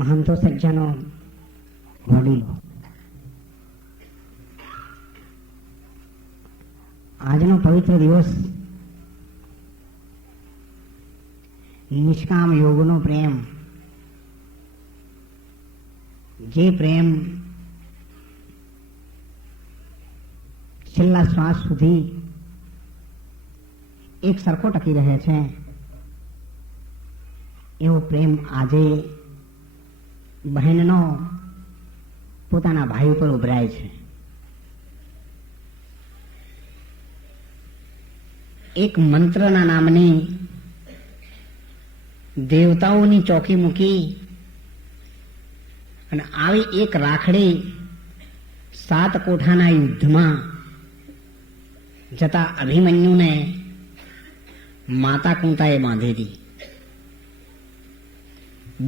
મહંતો સજ્જનો વડીલો, આજનો પવિત્ર દિવસ નિષ્કામ યોગનો પ્રેમ, જે પ્રેમ છેલ્લા શ્વાસ સુધી એક સરખો ટકી રહે છે, એવો પ્રેમ આજે બહેનનો પોતાના ભાઈ ઉપર ઉભરાય છે. એક મંત્રના નામની દેવતાઓની ચોકી મૂકી અને આવી એક રાખડી 7 કોઠાના યુદ્ધમાં જતા અભિમન્યુને માતા કુંતાએ બાંધી હતી.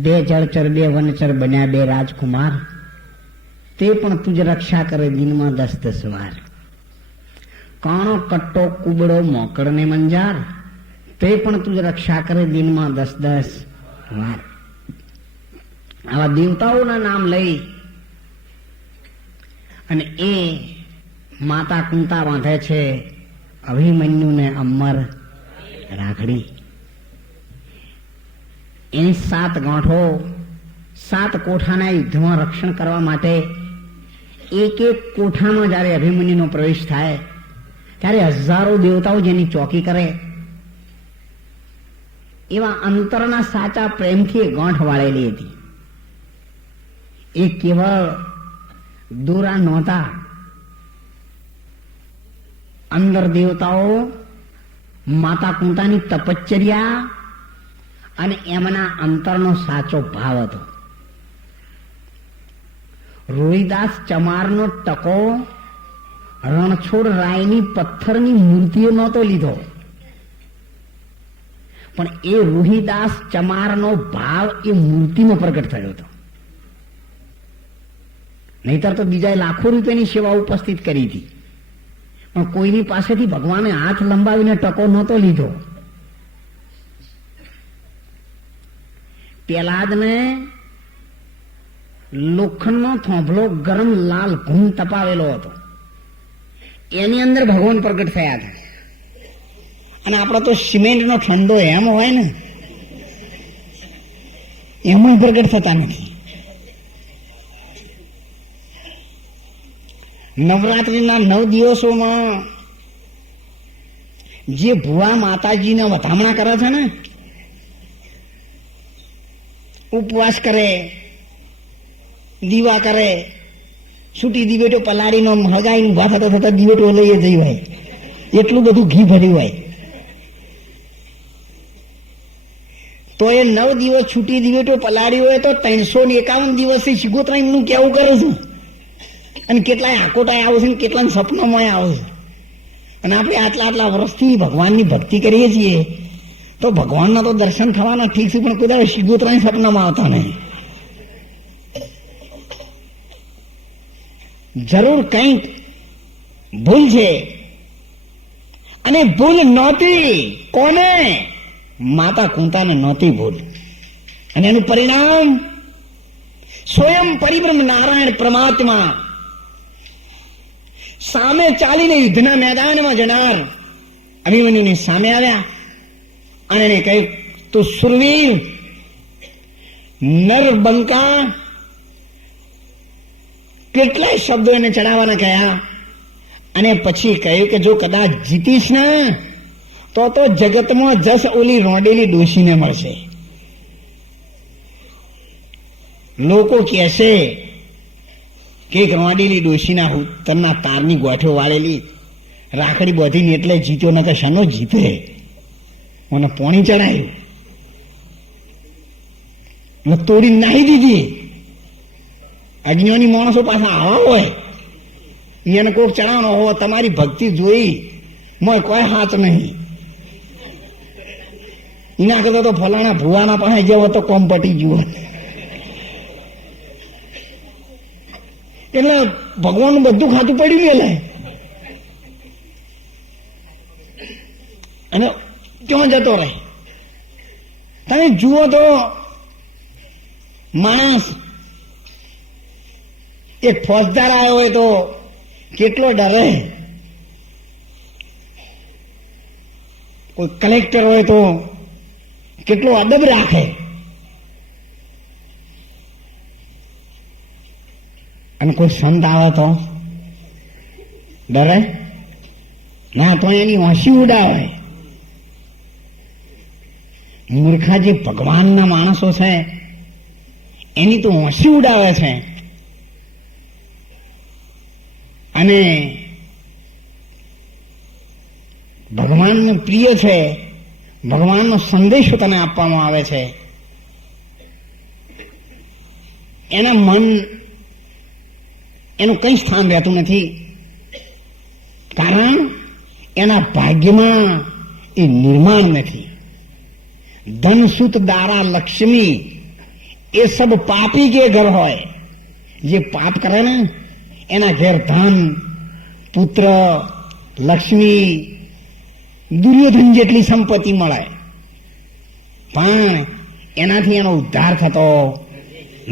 2 જળચર 2 વનચર બન્યા 2 રાજકુમાર, તે પણ તુજ રક્ષા કરે દિનમાં 10-10 વાર. કાણો કટ્ટો કુબડો મોકળ ને મંજાર, તે પણ તુજ રક્ષા કરે દિનમાં 10-10 વાર. આવા દેવતાઓના નામ લઈ અને એ માતા કુંતા બાંધે છે અભિમન્યુને અમર રાખડી. એની 7 ગાંઠો 7 કોઠાના યુદ્ધમાં રક્ષણ કરવા માટે એક કોઠામાં જયારે અભિમન્યુનો પ્રવેશ થાય ત્યારે હજારો દેવતાઓ જેની ચોકી કરે, એવા અંતરના સાચા પ્રેમથી એ ગાંઠ વાળેલી હતી. એ કેવળ દોરા નહોતા, અંદર દેવતાઓ માતા કુંતાની તપશ્ચર્યા અને એમના અંતરનો સાચો ભાવ હતો. રોહિદાસ ચમારનો ટકો રણછોડ રાયની પથ્થરની મૂર્તિઓ નહોતો લીધો, પણ એ રોહિદાસ ચમારનો ભાવ એ મૂર્તિમાં પ્રગટ થયો હતો. નહીતર તો બીજા લાખો રૂપિયાની સેવા ઉપસ્થિત કરી હતી, પણ કોઈની પાસેથી ભગવાને હાથ લંબાવીને ટકો નહોતો લીધો. પેલાદને લોખંડનો થોંભલો ગરમ લાલ ઘૂમ તપાવેલો હતો, એની અંદર ભગવાન પ્રગટ થયા હતા. અને આપણો તો સિમેન્ટનો ઠંડો એમ હોય ને, એમાં પ્રગટ થતા નથી. નવરાત્રિના 9 દિવસોમાં જે ભુવા માતાજીના વધામણા કરે છે ને, ઉપવાસ કરે, દીવા કરે, છૂટી દિવેટો પલાળીનો હગાઈને ઉભા થતા થતા દિવેટો લઈએ જઈ હોય, એટલું બધું ઘી ભર્યું હોય. તો એ 9 દિવસ છૂટી દિવેટો પલાળી હોય તો 351 દિવસથી શિગોતરાયનું કેવું કરે છે. અને કેટલાય આકોટાય આવે છે ને કેટલાય સપનામાં આવે છે. અને આપણે આટલા વર્ષથી ભગવાનની ભક્તિ કરીએ છીએ તો ભગવાનના તો દર્શન થવાના ઠીક છે, પણ કોઈ શિગોતરાય સપનામાં આવતા નહીં. જરૂર કંઈક ભૂલ છે, અને ભૂલ નહોતી કોને? માતા કુંતાને નહોતી ભૂલ. અને એનું પરિણામ સ્વયં પરિબ્રહ્મ નારાયણ પરમાત્મા સામે ચાલીને યુદ્ધના મેદાનમાં જનાર અભિમન્યુની સામે આવ્યા અને એને કહ્યું, તું સુરવીર નરબંકા, કેટલાય શબ્દો એને ચડાવવાના કહ્યા. અને પછી કહ્યું કે જો કદાચ જીતીશ ને તો જગતમાં જસ ઓલી રોંડેલી ડોશીને મળશે. લોકો કહેશે કે રોંડેલી ડોશીના ઉત્તરના તારની ગોઠો વાળેલી રાખડી બધીને એટલે જીત્યો, ન કે શનો જીતે, મને પોણી ચડાયું, તોડી નાહી દીધી. અજ્ઞાની માણસો પાછા આવા હોય, એને કોક ચડાવવાનો હોય, તમારી ભક્તિ જોઈ મોય કોઈ હાથ નહીં. એના કરતા તો ફલાણા ભુવાના પાસે જેવો તો કોમ પટી ગયો. એટલે ભગવાનનું બધું ખાતું પડ્યું લે. અને ક્યાં જતો રહે? તમે જુઓ તો માણસ એક ફોજદાર આવ્યો હોય તો કેટલો ડરે, કોઈ કલેક્ટર હોય તો કેટલો અદબ રાખે, અને કોઈ સંત આવે તો ડરે ના, તો એની હોંશી ઉડાવે. મૂર્ખા જે ભગવાનના માણસો છે એની તો હોંશી ઉડાવે છે. અને ભગવાનનો પ્રિય છે, ભગવાનનો સંદેશો તને આપવામાં આવે છે, એના મન એનું કઈ સ્થાન રહેતું નથી, કારણ એના ભાગ્યમાં એ નિર્માણ નથી. ધન સુત દારા લક્ષ્મી એ સબ પાપી કે ઘર હોય. જે પાપ કરે ને એના ઘેર ધન, પુત્ર, લક્ષ્મી, દુર્યોધન જેટલી સંપત્તિ મળે, પણ એનાથી એનો ઉદ્ધાર થતો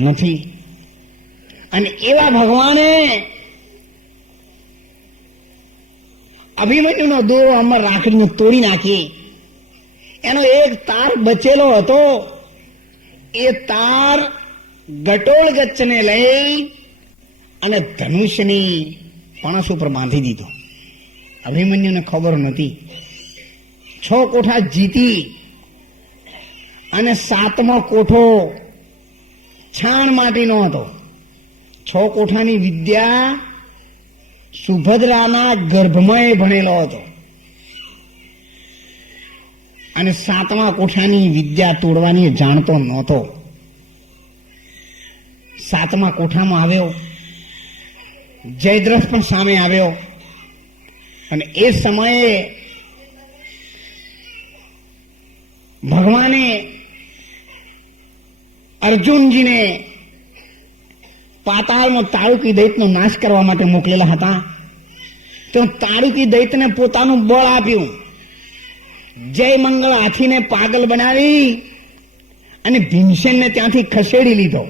નથી. અને એવા ભગવાને અભિમન્યુનો દોરો અમર રાખડીને તોડી નાખી. એનો એક તાર બચેલો હતો, એ તાર ગટોળ ગચ્છને લઈ અને ધનુષ્યની પણસ ઉપર બાંધી દીધો. અભિમન્યુને ખબર નહોતી. 6 કોઠા જીતી અને 7મો કોઠો છાણ માટીનો હતો. 6 કોઠાની વિદ્યા સુભદ્રાના ગર્ભમાં ભણેલો હતો, અને 7મા કોઠાની વિદ્યા તોડવાની જાણતો નહોતો. 7મા કોઠામાં આવ્યો, જયદ્રથ પણ સામે આવ્યો, અને એ સમયે ભગવાને અર્જુનજીને પાતાળમાં તાળુકી દૈત્યનો નાશ કરવા માટે મોકલેલા હતા. તો તાળુકી દૈત્યને પોતાનું બળ આપ્યું. જય મંગળ હાથીને પાગલ બનાવી અને ભીમસેનને ત્યાંથી ખસેડી લીધો.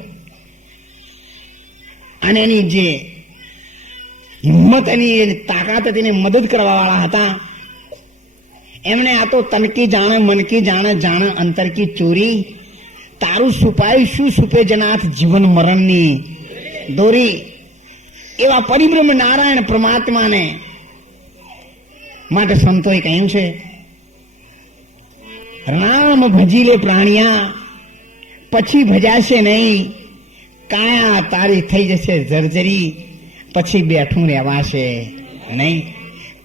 અને એની જે હિંમત, એની તાકાત હતી, એને મદદ કરવા વાળા હતા. એમણે આ તો તનકી જાણે મનકી જાણે જાણે અંતર કી ચોરી, તારું છુપાયું શું છુપે જનાથ જીવન મરણની દોરી. એવા પરિબ્રહ્મ નારાયણ પરમાત્માને માટે સંતોએ કહ્યું છે, રામ ભજી લે પ્રાણિયા, પછી ભજાશે નહીં, કાયા તારી થઈ જશે જર્જરી, પછી બેઠું રહેવાશે નહીં.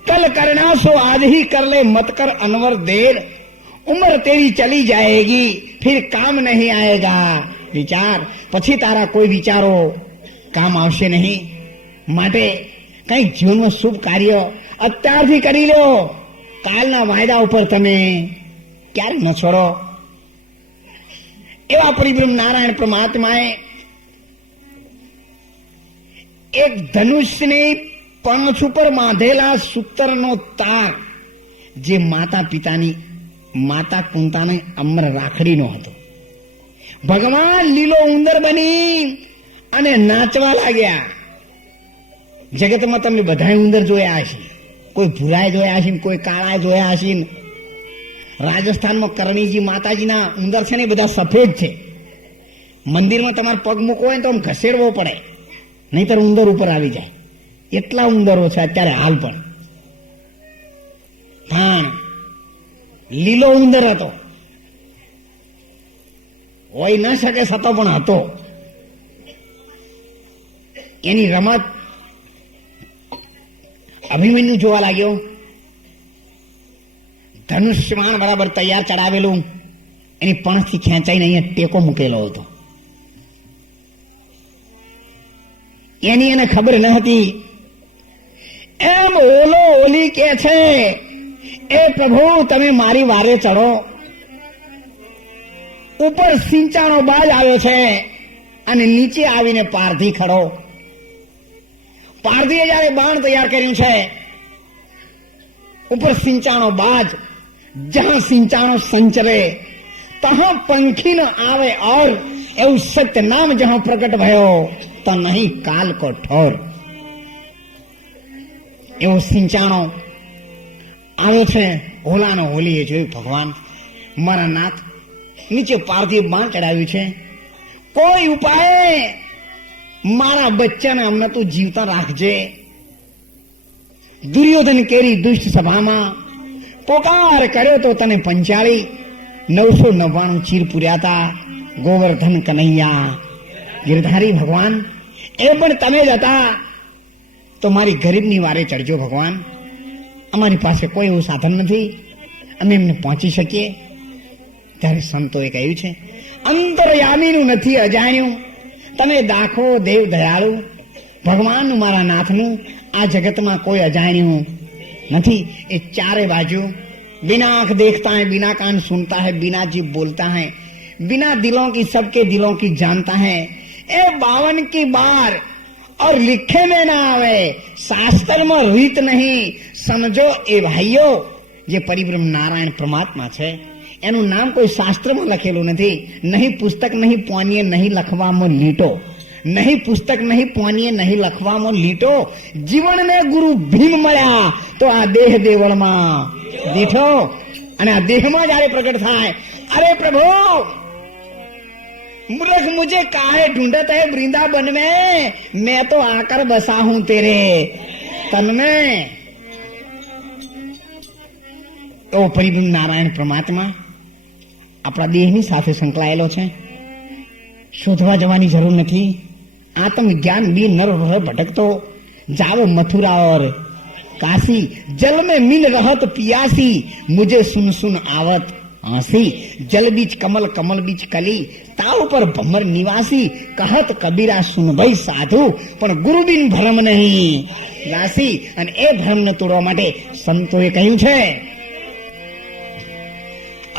કલ કરનાસો આજ ही कर ले, मत कर अनवर देर, उम्र तेरी चली जाएगी, फिर काम नहीं आएगा विचार. પછી તારા કોઈ વિચારો કામ આવશે નહીં. માટે કઈક જીવનમાં શુભ કાર્ય અત્યારથી કરી લો. કાલના વાયદા ઉપર તમે ક્યારે ન છોડો. એવા પરિબ્રહ્મ નારાયણ પરમાત્માએ એક ધનુષની પંખ ઉપર બાંધેલા સૂત્રનો તાર, જે માતા પિતાની, માતા કુંતાની અમર રાખડીનો હતો. ભગવાન લીલો ઉંદર બની અને નાચવા લાગ્યા. જગતમાં તમે બધા ઉંદર જોયા હશે, કોઈ ભૂરાય જોયા હશે, કોઈ કાળા જોયા હશે. રાજસ્થાનમાં કરણીજી માતાજીના ઉંદર છે ને બધા સફેદ છે. મંદિરમાં તમારે પગ મૂકવો હોય તો આમ ઘસેડવો પડે, નહીતર ઉંદર ઉપર આવી જાય. એટલા ઉંદરો છે અત્યારે હાલ પણ. પણ લીલો ઉંદર હતો, હોય ન શકે સતો પણ હતો. એની રમત અભિમન્યુ જોવા લાગ્યો. ધનુષ્યમાન બરાબર તૈયાર ચડાવેલું, એની પણથી ખેંચાઈને અહીંયા ટેકો મૂકેલો હતો. એની એને ખબર ન હતી. એમ ઓલો ઓલી કે છે, એ પ્રભુ તમે મારી વારે ચડો. ઉપર સિંચાણો બાજ આવ્યો છે અને નીચે આવીને પારધી ખડો. પારધીએ જયારે બાણ તૈયાર કર્યું છે, ઉપર સિંચાણો બાજ, જહાં સિંચાણો સંચરે તહાં પંખી ન આવે, और એવું સત્ય નામ જહાં પ્રગટ ભયો તો નહીં કાલ કો ઠોર. એવો સિંચાણો આવ્યો છે હોલાનો હોલીએ જોયું. ભગવાન મારા નાથ નીચે પાર્થિવ બાણ ચડાવ્યું છે, કોઈ ઉપાય મારા બચ્ચાને અમને તું જીવતા રાખજે. દુર્યોધન કેરી દુષ્ટ સભામાં પોકાર કર્યો તો તને 999 ચીર પૂર્યા હતા. ગોવર્ધન કનૈયા ગિરધારી ભગવાન એ પણ તમે જ હતા. તો મારી ગરીબની વારે ચડજો ભગવાન. અમારી પાસે કોઈ એવું સાધન નથી, અમે એમને પહોંચી શકીએ. ત્યારે સંતોએ કહ્યું છે, અંતરયામીનું નથી અજાણ્યું, તમે દાખો દેવ દયાળુ. ભગવાનનું મારા નાથનું આ જગતમાં કોઈ અજાણ્યું નથી. એ ચારે બાજુ बिना आंख देखता है, बिना कान सुनता है, बिना जीभ बोलता है, बिना दिलों की सबके दिलों की जानता है. ए 52 की बार और लिखे में ना आवे, शास्त्र में રીત નહીં. સમજો એ ભાઈઓ, જે પરિબ્રહ્મ નારાયણ પરમાત્મા છે એનું નામ કોઈ શાસ્ત્રમાં લખેલું નથી. નહીં પુસ્તક, નહીં પોનીએ, નહીં લખવામાં લીટો. નહીં પુસ્તક, નહીં પોનીએ, નહીં લખવામાં લીટો. જીવનને ગુરુ ભીમ મળ્યા તો આ દેહ દેવળમાં દીઠો. અને આ દેહમાં જયારે પ્રગટ થાય, અરે પ્રભુ मूर्ख मुझे काहे ढूंढत है वृंदावन में, मैं तो आकर बसा हूं तेरे तन में. તો પરિબ્રહ્મ નારાયણ પરમાત્મા આપણા દેહની સાથે સંકળાયેલો છે. શોધવા જવાની જરૂર નથી. आत्मज्ञान भी नर रह भटकतो, जाओ मथुरा और काशी. जल में मिल रहत पियासी, मुझे सुन सुन आवत हंसी. जल बीच कमल, कमल बीच कली, ताव पर भमर निवासी. कहत कबीरा सुन भाई साधु, પણ ગુરુ બિન ભરમ નહીં રાશી. અને એ ભ્રમને તોડવા માટે સંતોએ કહ્યું છે,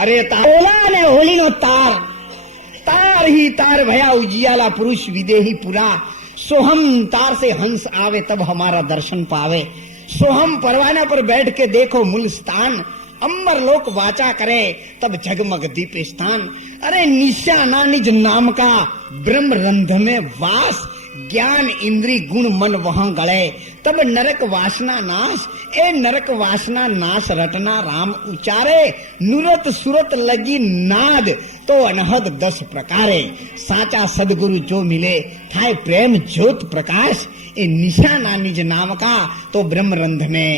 અરે તારોલા અને હોલીનો તાર, तार ही तार भया उजियाला पुरुष विदेही पुरा. सोहम तार से हंस आवे तब हमारा दर्शन पावे. सोहम परवाना पर बैठ के देखो मूल स्थान, अंबर लोक वाचा करे तब जगमग दीपे स्थान. अरे निशाना निज नाम का ब्रह्म रंध में वास. ज्ञान इंद्री गुण मन वहां गले तब नरक वासना नाश. ए नरक वासना नाश रटना राम उचारे. नुरत सुरत लगी नाद तो अनहद 10 प्रकारे. साचा सदगुरु जो मिले थाय प्रेम ज्योत प्रकाश. ए निशाना निज नाम का तो ब्रह्म रंध में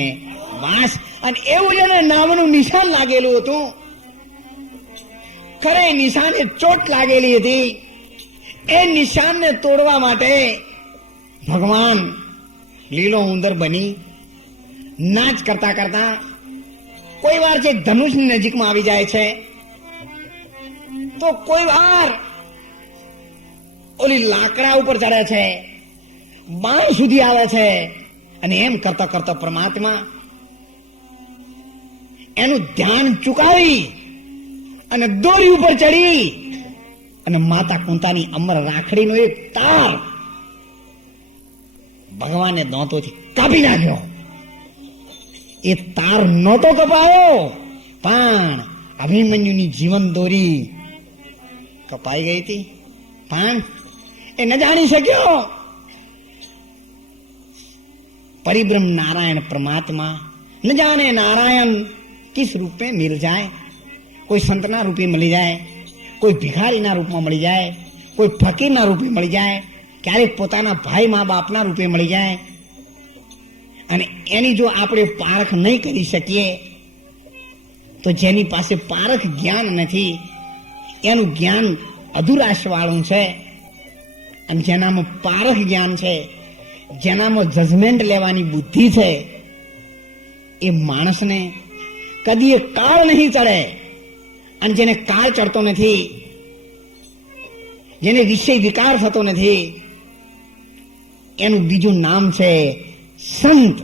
वास. અને એવું જેને નામનું નિશાન લાગેલું હતું, ખરે નિશાને ચોટ લાગેલી હતી. એ નિશાનને તોડવા માટે ભગવાન લીલો ઉંદર બની નાચ કરતા કરતા કોઈ વાર જે ધનુષની નજીકમાં આવી જાય છે, તો કોઈ વાર ઓલી લાકડા ઉપર ચડે છે, બાણ સુધી આવે છે. અને એમ કરતા કરતા પરમાત્મા એનું ધ્યાન ચૂકાવી અને દોરી ઉપર ચડી અને માતા કુંતાની અમર રાખડીનો એક તાર ભગવાને દાંતોથી કાપી નાખ્યો. એ તાર નહોતો કપાયો, પણ અભિમન્યુની જીવન દોરી કપાઈ ગઈ હતી. પણ એ ન જાણી શક્યો. परिब्रह्म नारायण परमात्मा न जाने नारायण किस रूप में मिल जाए. कोई संतना रूपे मिली जाए, कोई भिखारीना रूपમાં મળી જાય, કોઈ ફકીરના રૂપે મળી જાય, ક્યારેક પોતાના ભાઈ મા બાપના રૂપે મળી જાય. અને એની જો આપણે પારખ નહીં કરી શકીએ, તો જેની પાસે પારખ જ્ઞાન નથી એનું જ્ઞાન અધુરાશવાળું છે. અને જેનામાં પારખ જ્ઞાન છે, જેનામાં જજમેન્ટ લેવાની બુદ્ધિ છે, એ માણસને કદી એ કાળ નહીં ચડે. અને જેને કાળ ચડતો નથી, જેને વિષય વિકાર થતો નથી, એનું બીજું નામ છે સંત.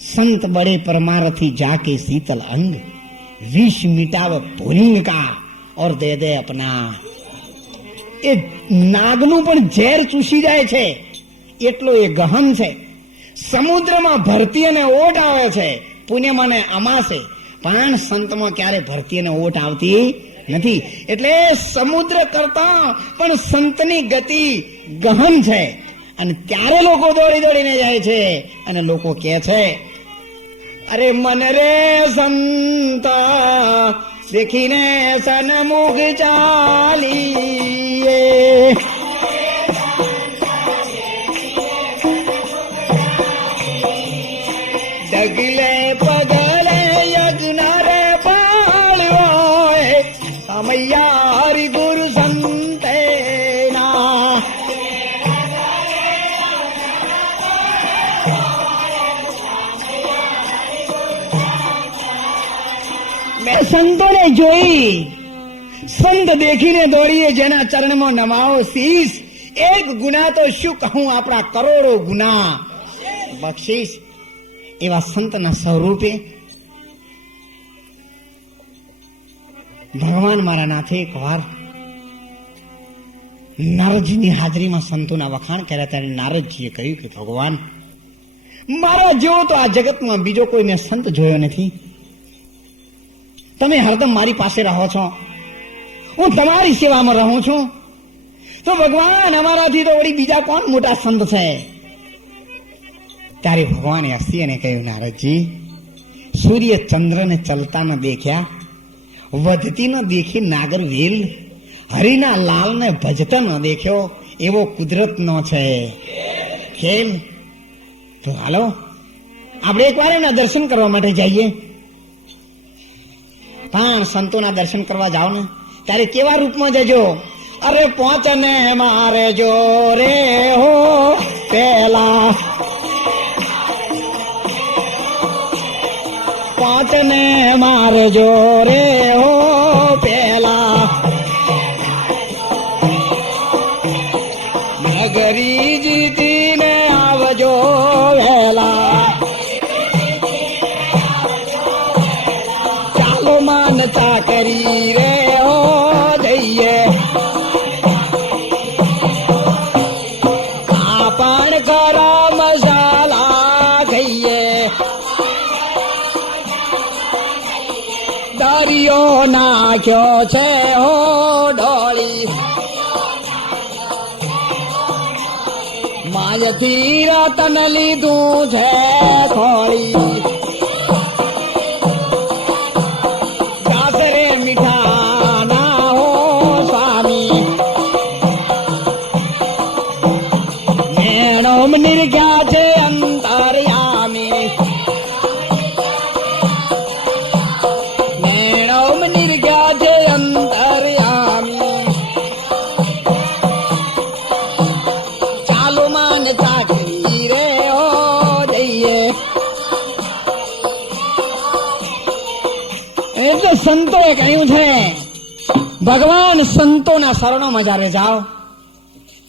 સંત બડે પરમારથી જાકે શીતલ અંગ, વિષ મિટાવ ભોલિંગ કા ઓર દે દે અપના. એ નાગનું પણ ઝેર ચૂસી જાય છે, એટલો એ ગહન છે. સમુદ્રમાં ભરતી અને ઓટ આવે છે, પુણ્યમાં ને અમાસે, પણ સંતમાં ક્યારે ભરતી અને ઓટ આવતી નથી. એટલે સમુદ્ર કરતા પણ સંતની ગતિ ગહન છે. અને ત્યારે લોકો દોડી દોડીને જાય છે અને લોકો કહે છે, અરે મન રે સંત દેખીને સન્મુખ ચાલીએ, ડગલે પગલે યજ્ઞ રે પાળવાય સમૈયા હરિ ગુરુ સંતેના. મેં સંતોને જોઈ, સંત દેખીને દોડીએ, જેના ચરણમાં નમાવો શીશ. એક ગુના તો શું કહું, આપણા કરોડો ગુના બક્ષીશ. એવા સંતના સ્વરૂપે ભગવાન મારા નાથે એક વાર નારદજીની હાજરીમાં સંતોના વખાણ કર્યા. ત્યારે નારદજીએ કહ્યું કે ભગવાન, મારા જેવો તો આ જગતમાં બીજો કોઈ મેં સંત જોયો નથી. તમે હરદમ મારી પાસે રહો છો, હું તમારી સેવામાં રહું છું, તો ભગવાન અમારાથી તો વળી બીજા કોણ મોટા સંત છે? ત્યારે ભગવાને હસી અને કહ્યું, નારદજી, સૂર્ય ચંદ્રને ચલતા ન દેખ્યા, વધતી ન દેખી નાગર વેલ, હરિના લાલને ભજતા ન દેખ્યો, એવો કુદરતનો છે ખેલ. તો હાલો આપણે એકવાર એના દર્શન કરવા માટે જઈએ. પણ સંતોના દર્શન કરવા જાઓ ને ત્યારે કેવા રૂપમાં જજો? અરે પહોંચને મારે જો રે હો પેલા, પહોંચને મારે જો રે હો પેલા, નગરી જીતીને આવજો વેલા, ચાલો માનતા કરી રે હો જઈએ, આ પણ ખરા મસાલા ખઈએ, દરિયો નાખ્યો છે હો ઢોળી, માયથી રતન લીધું છે ખોળી, ગાસરે મીઠા ના હો સ્વામી, મેણોમ નિર્ગ્યા છે અંતર્યામી, મેણોમ નિર્ગ્યા છે અંતર્યામી, ચાલો માન ચાકરી રે હો જઈએ. એટલે સંતોએ કહ્યું છે, ભગવાન સંતોના શરણોમાં જ્યારે જાઓ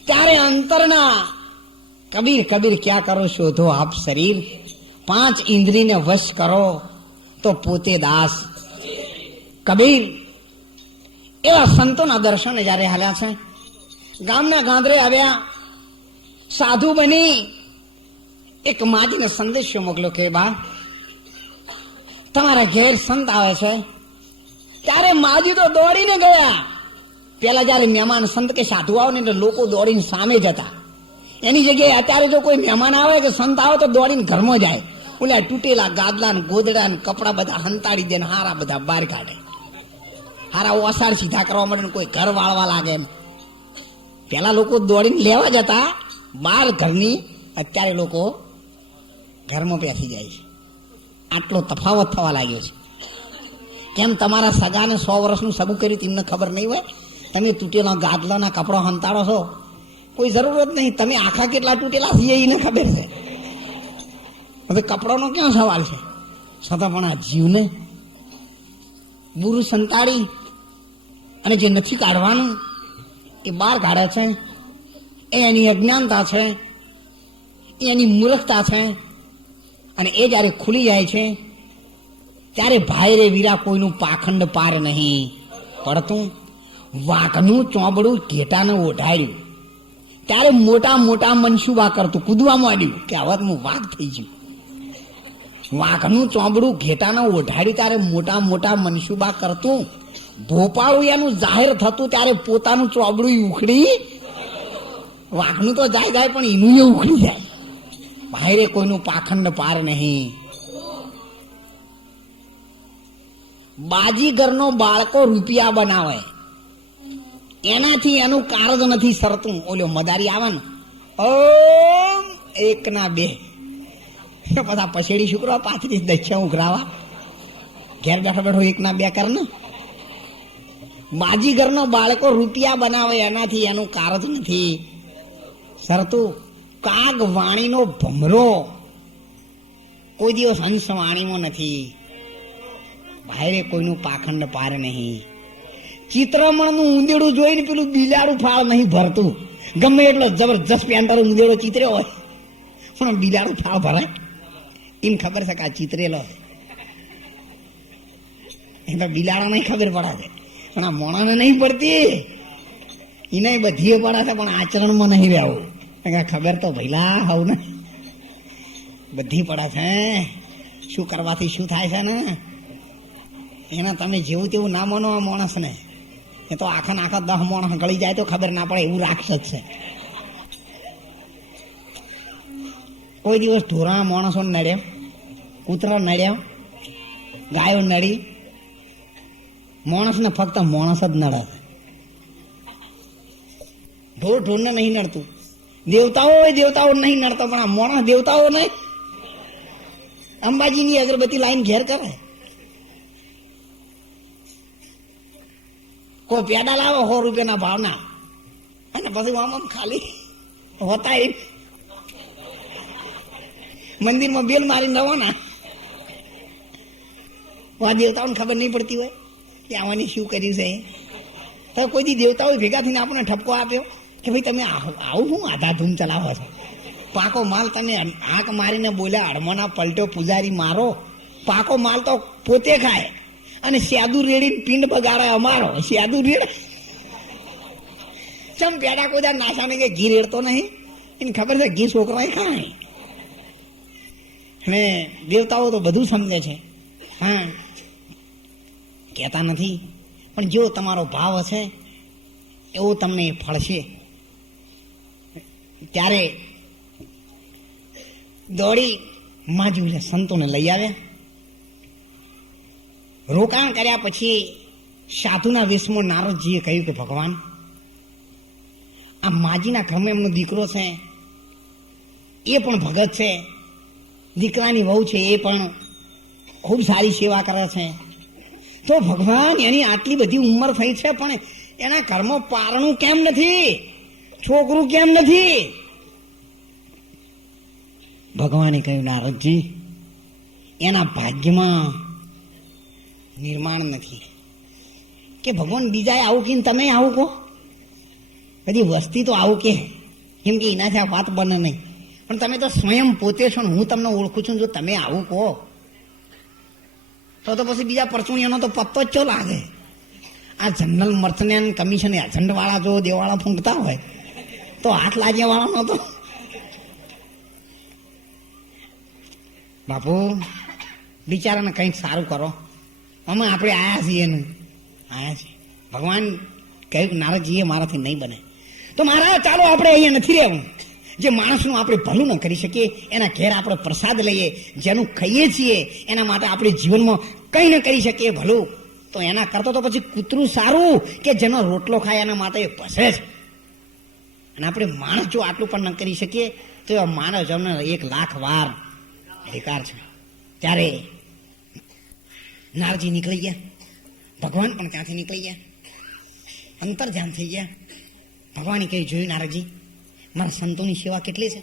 ત્યારે અંતરના કબીર કબીર ક્યાં કરો શોધો આપ શરીર, 5 ઇન્દ્રિયને વશ કરો તો પોતે દાસ કબીર. એવા સંતોના દર્શન જ્યારે હાલ્યા છે. ગામના ગાંધરે આવ્યા, સાધુ બની એક માજીને સંદેશો મોકલ્યો કે બા તમારા ઘેર સંત આવે છે. ત્યારે માજી તો દોડીને ગયા. પેલા જયારે મહેમાન સંત કે સાધુ આવે ને એટલે લોકો દોડીને સામે જતા. એની જગ્યાએ અત્યારે જો કોઈ મહેમાન આવે કે સંત આવે તો દોડીને ઘરમાં જાય. ઓલા તૂટેલા ગાદલા ને ગોદડા ને કપડા બધા હંતાડી દે ને હારા બધા બહાર કાઢે. હારા ઓસાર સીધા કરવા માટે કોઈ ઘર વાળવા લાગે એમ. પેલા લોકો દોડીને લેવા જતા બાર ઘરની, અત્યારે લોકો ઘરમાં બેસી જાય છે. આટલો તફાવત થવા લાગ્યો છે. કેમ તમારા સગાને 100 વર્ષનું સગું કર્યું તમને ખબર નહીં હોય? તમે તૂટેલા ગાદલાના કપડા હંતાડો છો, કોઈ જરૂરત નહીં. તમે આખા કેટલા તૂટેલા છીએ એને ખબર છે. હવે કપડાનો ક્યાં સવાલ છે? છતાં પણ આ જીવને બુરું સંતાડી અને જે નથી કાઢવાનું એ બહાર કાઢે છે. એ એની અજ્ઞાનતા છે, એ એની મૂર્ખતા છે. અને એ જ્યારે ખુલી જાય છે ત્યારે ભાઈ રે વીરા કોઈનું પાખંડ પાર નહીં પડતું. વાઘનું ચોબડું ઘેટાને ઓઢાડ્યું ત્યારે મોટા મોટા મનસુબા કરતું, કૂદવા માંડ્યું કે હવે હું વાઘ થઈ ગયું. વાઘનું ચોબડું ઘેટાને ઓઢાડ્યું ત્યારે મોટા મોટા મનસુબા કરતું ભોપાળું એનું જાહેર થતું ત્યારે પોતાનું ચોબડું ઉખડી, વાઘનું તો જાય પણ એનું એ ઉખડી જાય. બાહેરે કોઈનું પાખંડ પાર નહીં. બાજીગરનો બાળકો રૂપિયા બનાવે, એનાથી એનું કારજ નથી સરતું. ઓલો મદારી આવે ને, ઓમ એક ના બે, બધા પછેડી શુક્રવા 35 દચ્છા ઉઘરાવા, ઘેર બેઠો બેઠો એક ના બે કર ને. બાજીગરનો બાળકો રૂપિયા બનાવે, એનાથી એનું કારજ નથી સરતું. કાગ વાણીનો ભમરો કોઈ દિવસ હંસ વાણીમાં નથી. બાહેરે કોઈનું પાખંડ પાર નહીં. ચિત્રમણનું ઉંદેડું જોઈને પેલું બિલાડું ફાળ નહીં ભરતું. ગમે એટલો જબરજસ્ત પેન્ટર ઉંદેડો ચિતર્યો હોય પણ બિલાડું ફાળ ભરાય એમ ખબર છે કે આ ચિતરેલો એ તો બિલાડા નહીં ખબર પડે છે, પણ આ મોણાને નહીં પડતી. એને બધી પડે છે પણ આચરણમાં નહીં રહેવું. ખબર તો ભઈલા હોવ ને બધી પડે છે. શું કરવાથી શું થાય છે ને એના તમે જેવું તેવું ના માનો આ માણસને. એ તો આખા 10 માણસ ગળી જાય તો ખબર ના પડે એવું રાક્ષસ છે. કોઈ દિવસ ઢોરા માણસો નડ્યા, કૂતરા નડ્યા, ગાયો નડી, માણસને ફક્ત માણસ જ નડે. ઢોરને નહીં નડતું. દેવતાઓ નહીં નડતો, પણ આ માણસ દેવતાઓ નહીં. અંબાજીની અગરબત્તી લાઈન ઘેર કરે, કોઈ પેડા લાવો 100 રૂપિયાના ભાવના, અને પછી આમ ખાલી હોતા એ મંદિરમાં બેલ મારીને રવાના. આ દેવતાઓને ખબર નહીં પડતી હોય કે આવાની શું કર્યું છે. તો કોઈ દી દેવતાઓ ભેગા થઈને આપણને ઠપકો આપ્યો કે ભાઈ તમે આવું શું આધા ધૂમ ચલાવો છો? પાકો માલ તમે આંક મારીને બોલ્યા હડમોના પલટો પૂજારી મારો. પાકો માલ તો પોતે ખાય અને સ્યાદુ રેડીને પિંડ બગાડે અમારો. સ્યાદુ રેડ ચમ પેડા કોદા નાશાને કે ઘી રેડતો નહીં, એને ખબર છે ઘી છોકરા ખાય. અને દેવતાઓ તો બધું સમજે છે. હા, કહેતા નથી, પણ જો તમારો ભાવ હશે એવું તમને ફળશે. ત્યારે દોડી માજુલે સંતોને લઈ આવ્યા. રોકાણ કર્યા પછી સાધુના વેશમાં નારદજીએ કહ્યું કે ભગવાન, આ માજીના ઘરમાં એમનો દીકરો છે, એ પણ ભગત છે, દીકરાની વહુ છે એ પણ ખૂબ સારી સેવા કરે છે. તો ભગવાન એની આટલી બધી ઉંમર થઈ છે પણ એના ઘરમાં પારણું કેમ નથી, છોકરું કેમ નથી? ભગવાને કહ્યું નારદજી, એના ભાગ્યમાં નિર્માણ નથી. કે ભગવાન બીજાએ આવું કે તમે આવું કહો? બધી વસ્તી તો આવું કે, કેમ કે એનાથી આ વાત બને નહીં. પણ તમે તો સ્વયં પોતે છો ને હું તમને ઓળખું છું. જો તમે આવું કહો તો પછી બીજા પરચુણીઓનો તો પત્તો જ ચો લાગે. આ જનરલ મર્ચન્ટ કમિશન એજન્ટ વાળા જો દેવાળા ફૂંકતા હોય તો હાથ લાગ્યા વાળાનો તો બાપુ બિચારાને કંઈક સારું કરો. અમે આપણે આયા છીએ એનું આયા છીએ. ભગવાન કહ્યું નારદજીએ મારાથી નહીં બને. તો મારા ચાલો આપણે અહીંયા નથી રહેવું. જે માણસનું આપણે ભલું ન કરી શકીએ એના ઘેર આપણે પ્રસાદ લઈએ, જેનું ખાઈએ છીએ એના માટે આપણે જીવનમાં કંઈ ન કરી શકીએ ભલું, તો એના કરતા તો પછી કૂતરું સારું કે જેનો રોટલો ખાય એના માટે ભસે છે. અને આપણે માણસ જો આટલું પણ ન કરી શકીએ તો એ માણસ અમને 1,00,000 વાર અધિકાર છે. ત્યારે નારજી નીકળી ગયા, ભગવાન પણ ત્યાંથી નીકળી ગયા, અંતર્ધ્યાન થઈ ગયા. ભગવાને કહ્યું, જોયું નારદજી, મારા સંતોની સેવા કેટલી છે.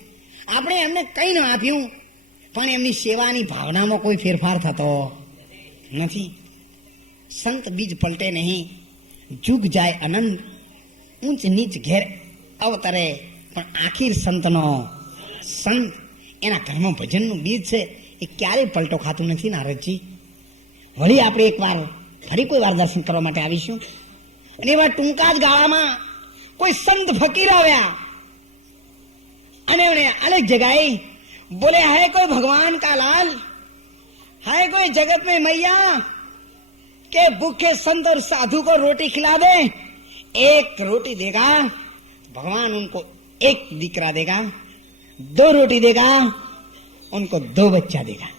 આપણે એમને કંઈ ન આપ્યું પણ એમની સેવાની ભાવનામાં કોઈ ફેરફાર થતો નથી. સંત બીજ પલટે નહીં, જુગ જાય અનંત, ઊંચ નીચ ઘેર અવતરે, પણ આખીર સંતનો સંત એના ઘરમાં ભજનનું બીજ છે એ ક્યારેય પલટો ખાતું નથી. નારદજી, વળી આપણે ફરી કોઈ વાર દર્શન કરવા માટે આવીશું. અને એવા ટૂંકા જ ગાળામાં કોઈ સંત ફકીર આવ્યા અને એમણે અલગ જગાએ બોલે, હે કોઈ ભગવાન કા લાલ, હે કોઈ જગત में मैया, कि भूखे संत और साधु को रोटी खिला दे, एक रोटी देगा भगवान उनको एक दीकरा देगा, 2 रोटी देगा उनको 2 बच्चा देगा.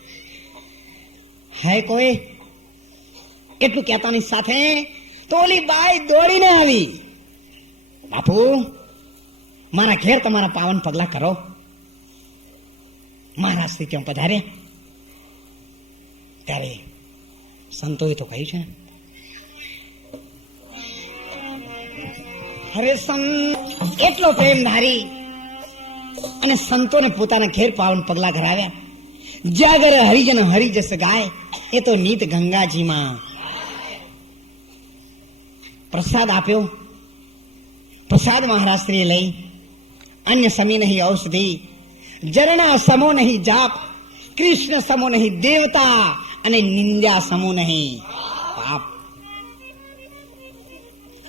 है કોઈ એટલું કહેતાની સાથે તો ઓલી બાઈ દોડીને આવી, બાપુ મારા ઘેર તમારા પાવન પગલા કરો. મહારાજથી ત્યાં પધાર્યા ત્યારે સંતોએ તો કહ્યું છે, અરે સંત એટલો પ્રેમ ધારી અને સંતોને પોતાના ઘેર પાવન પગલા કરાવ્યા. જાગર હરિજન હરિજસ ગાય, એ તો નીત ગંગાજીમાં પ્રસાદ આપ્યો. પ્રસાદ મહારાજશ્રીએ લઈ, અન્ય સમી નહીં ઔષધિ, ઝરણા સમો નહીં જાપ, કૃષ્ણ સમો નહીં દેવતા, અને નિંદ્યા સમો નહીં પાપ.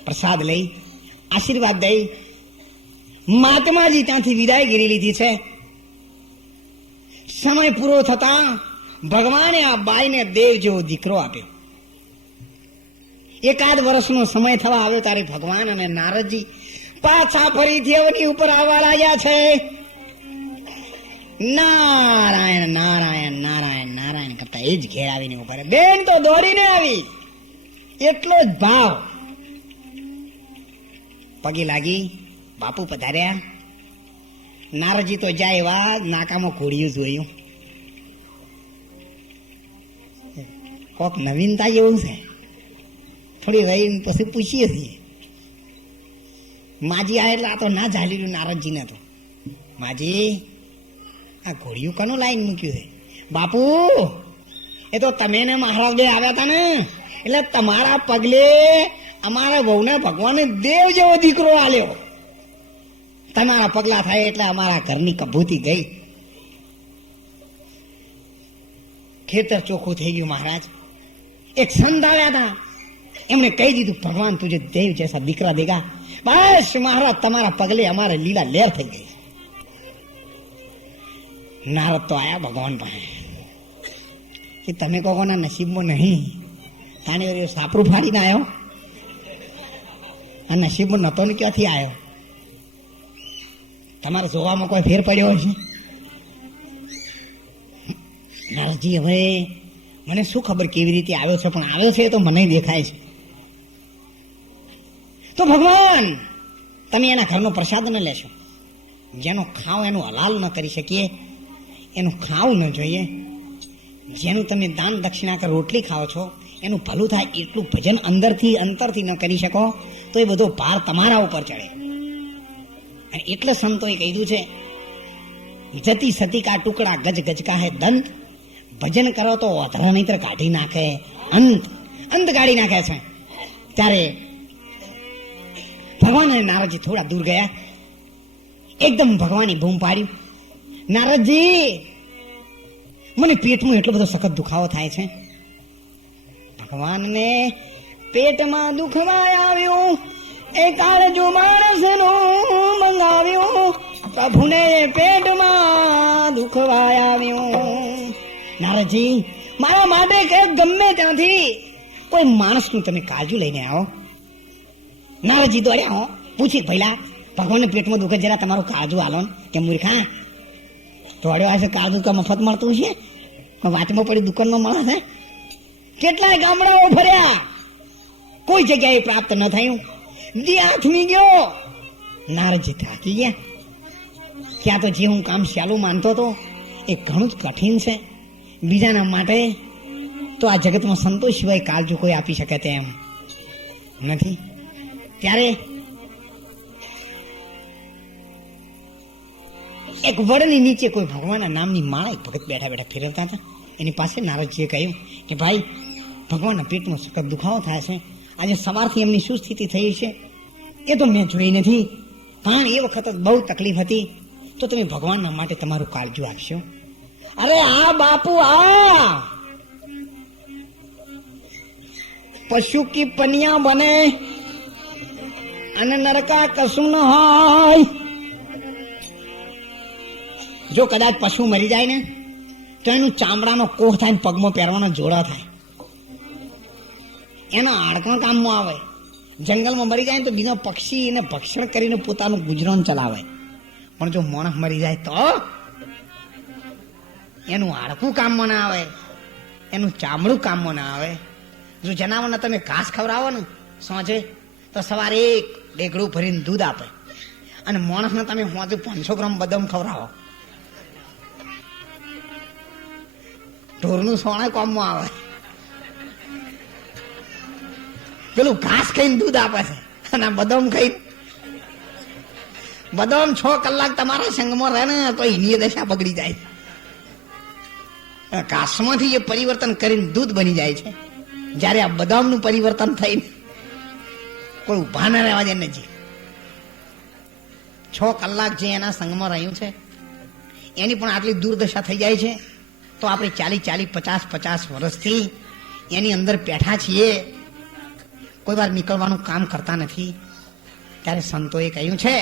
પ્રસાદ લઈ આશીર્વાદ દઈ મહાત્માજી ત્યાંથી વિદાયગીરી લીધી છે. સમય પૂરો થતા ભગવાને આ બાઈને દેવ જેવો દીકરો આપ્યો. 1 વર્ષનો સમય થવા આવ્યો ત્યારે ભગવાન અને નારદજી પાછા ફરીથી અવની ઉપર આવવા લાગ્યા છે. નારાયણ નારાયણ નારાયણ નારાયણ કરતા એ જ ઘેર આવીને ઉભા રહે. બેન તો દોડીને આવી, એટલો જ ભાવ. પગે લાગી, બાપુ પધાર્યા. નારદજી તો જાય એવા નાકામાં ઘોડિયું જોયું. કોક નવીનતા જેવું છે. થોડી રહીને પછી પૂછીએ છીએ. માજી આ એટલે આ તો ના ઝાલી રહ્યું નારદજીને. તો માજી આ ઘોડિયું કનું લાઈન મૂક્યું છે? બાપુ એ તો તમે ને મહારાજ બે આવ્યા હતા ને, એટલે તમારા પગલે અમારા વહુને ભગવાને દેવ જેવો દીકરો આલ્યો. તમારા પગલા થાય એટલે અમારા ઘરની કભૂતી ગઈ. ખેતર ચોખ્ખું થઈ ગયું. મહારાજ એક સંત આવ્યા હતા, એમણે કહી દીધું ભગવાન તુજે દેવ જૈસા દીકરા દેગા. બસ મહારાજ તમારા પગલે અમારે લીલા લેર થઈ ગઈ. નારદ તો આયા ભગવાન પાસે કે તમે કોકોના નસીબમાં નહીં. તાણી સાપરું ફાડીને આવ્યો, આ નસીબમાં નતો ને ક્યાંથી આવ્યો? તમારે જોવામાં કોઈ ફેર પડ્યો હશે? નારદજી હવે મને શું ખબર કેવી રીતે આવ્યો છે, પણ આવ્યો છે તો મને દેખાય છે. તો ભગવાન તમે એના ઘરનો પ્રસાદ ન લેશો. જેનું ખાવ એનું હલાલ ન કરી શકીએ, એનું ખાવું ન જોઈએ. જેનું તમે દાન દક્ષિણા કર રોટલી ખાઓ છો એનું ભલું થાય એટલું ભજન અંતરથી ન કરી શકો તો એ બધો ભાર તમારા ઉપર ચડે. અને એટલે સંતોએ કીધું છે, જતી સતી કા ટુકડા ગજ ગજ કા હે દંત, ભજન કરો તો અધરા નહીતર કાઢી નાખે અંત કાઢી નાખે છે. ત્યારે ભગવાન અને નારદજી થોડા દૂર ગયા. એકદમ ભગવાને બૂમ પાડ્યું, નારદજી મને પેટમાં એટલો બધો સખત દુખાવો થાય છે. ભગવાનને પેટમાં દુખવાય આવ્યું, એ કાળજો માણસનું મંગાવ્યું, પ્રભુને પેટમાં દુખવાય આવ્યું. નારદજી મારા માટે કે ગમે ત્યાંથી કોઈ માણસનું તમે કાળજુ લઈને આવો. નારદજી દોડ્યા હો, પૂછી પહેલા ભગવાનને પેટમાં દુખે જરા તમારું કાળજુ આલો ને. કે મૂર્ખા દોડ્યો હશે, કાળજુ કા મફત મળતું છે? વાતમાં પડી દુકાનમાં મળે છે. કેટલાય ગામડાઓ ફર્યા, કોઈ જગ્યાએ પ્રાપ્ત ન થયું. હાથમી ગયો. નારદજી થાકી ગયા. ત્યાં તો જે હું કામ સહેલું માનતો હતો એ ઘણું જ કઠિન છે. બીજાના માટે તો આ જગતમાં સંતોષ સિવાય કાળજુ કોઈ આપી શકે તેમ નથી. ત્યારે એક વડની નીચે કોઈ ભગવાનના નામની માળા એક ભગત બેઠા બેઠા ફેરવતા હતા. એની પાસે નારદજીએ કહ્યું કે ભાઈ ભગવાનના પેટમાં સખત દુખાવો થાય છે, આજે સવારથી એમની શું સ્થિતિ થઈ છે એ તો મેં જોઈ નથી, પણ એ વખત બહુ તકલીફ હતી, તો તમે ભગવાનના માટે તમારું કાળજુ આપશો. અરે આ બાપુ આ પશુ કી પનિયા બને અને નરકા કશું ન હોય. જો કદાચ પશુ મરી જાય ને તો એનું ચામડાનો કોહ થાય, પગમાં પહેરવાના જોડા થાય. એના હાડકાં કામમાં આવે. જંગલમાં મરી જાય તો બીજા પક્ષી એને ભક્ષણ કરીને પોતાનું ગુજરાન ચલાવે. પણ જો માણસ મરી જાય તો એનું હાડકું કામમાં ના આવે, એનું ચામડું કામમાં ના આવે. જો જનાવરને તમે ઘાસ ખવડાવો ને સાંજે તો સવારે એક ડેગડું ભરીને દૂધ આપે, અને માણસને તમે સાંજે 500 ગ્રામ બદામ ખવડાવો, ઢોરનું સોણે કામમાં આવે. પેલું ઘાસ ખાઈને દૂધ આપે છે અને બદામ ખાઈને, બદામ 6 કલાક તમારા સંગમાં રહે ને તો એની દશા બગડી જાય છે. ઘાસમાંથી એ પરિવર્તન કરીને દૂધ બની જાય છે. જ્યારે આ બદામનું પરિવર્તન થઈને કોઈ ઉભા ના રહેવા દે નથી. 6 કલાક જે એના સંગમાં રહ્યું છે એની પણ આટલી દુર્દશા થઈ જાય છે. તો આપણે 40-50 વર્ષથી એની અંદર બેઠા છીએ, કોઈ વાર નીકળવાનું કામ કરતા નથી. ત્યારે સંતોએ કહ્યું છે